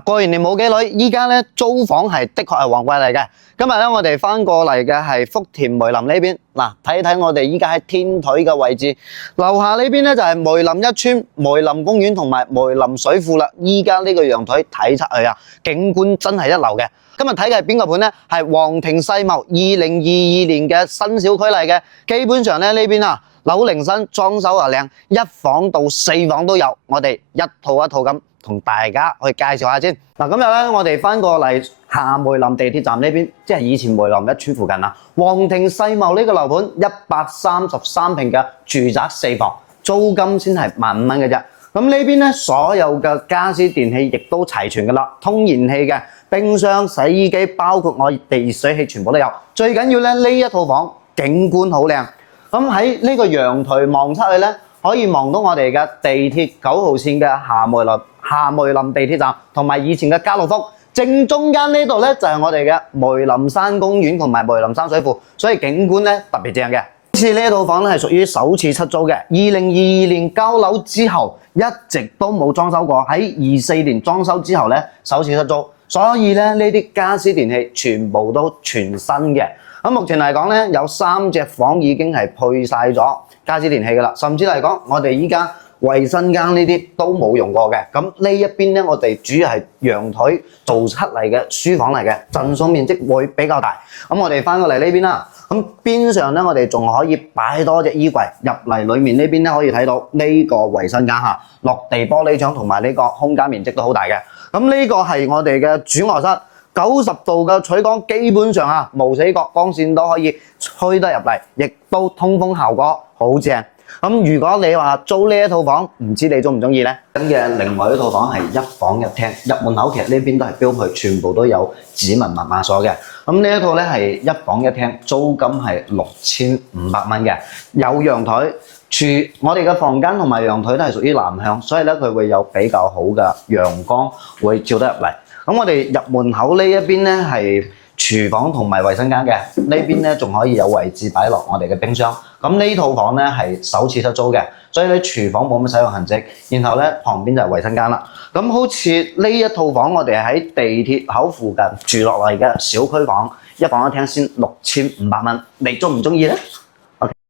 過完年冇幾耐，依家咧租房係的確係旺季嚟嘅。今日咧我哋翻過嚟嘅係福田梅林呢邊，嗱睇睇我哋依家喺天台嘅位置，樓下呢邊咧就係梅林一村、梅林公園同埋梅林水庫啦。依家呢個陽台睇出去啊，景觀真係一流嘅。今日睇嘅係邊個盤咧？係皇庭世貿2022年嘅新小區嚟嘅。基本上咧呢邊啊樓齡新，裝修又靚，一房到4房都有。我哋一套一套咁同大家去介紹下先。嗱，今日咧我哋翻過嚟下梅林地鐵站呢邊，即係以前梅林一村附近啊。皇庭世貿呢個樓盤133平嘅住宅4房，租金先係15,000蚊嘅啫。咁呢邊咧所有嘅家私電器亦都齊全噶啦，通燃氣嘅冰箱、洗衣機，包括我哋熱水器全部都有。最緊要咧呢一套房景觀好靚，咁喺呢個陽台望出去咧，可以望到我哋嘅地鐵9號線嘅下梅林地鐵站，同埋以前嘅家樂福。正中間呢度咧就係我哋嘅梅林山公園同埋梅林山水庫，所以景觀咧特別正嘅。呢次呢套房咧係屬於首次出租嘅，2022年交樓之後一直都冇裝修過，喺24年裝修之後咧首次出租，所以咧呢啲家私電器全部都全新嘅。咁目前嚟講咧，有3隻房已經係配晒咗家私電器噶啦，甚至嚟講我哋依家衛生間呢啲都冇用過嘅。咁呢一邊咧，我哋主要係陽台做出嚟嘅書房嚟嘅，陣數面積會比較大。咁我哋翻過嚟呢邊啦，咁邊上咧我哋仲可以擺多隻衣櫃，入嚟裡面呢邊咧可以睇到呢個衛生間嚇，落地玻璃窗同埋呢個空間面積都好大嘅。咁呢個係我哋嘅主臥室。90度嘅採光，基本上啊無死角，光線都可以吹得入嚟，亦都通風效果好正。咁如果你話租呢一套房，唔知你中唔中意呢？咁嘅另外一套房係一房一廳，入門口其實呢邊都係標配，全部都有指紋密碼鎖嘅。咁呢一套咧係一房一廳，租金係6500蚊嘅，有陽台。我哋嘅房間同埋陽台都係屬於南向，所以咧佢會有比較好嘅陽光會照得入嚟。咁我哋入門口呢一邊咧係廚房同埋衛生間嘅，呢邊咧仲可以有位置擺落我哋嘅冰箱。咁呢套房咧係首次出租嘅，所以咧廚房冇乜使用痕跡，然後咧旁邊就係衛生間啦。咁好似呢一套房我哋喺地鐵口附近住落嚟嘅小區房，一房一廳先6500蚊，你中唔中意咧？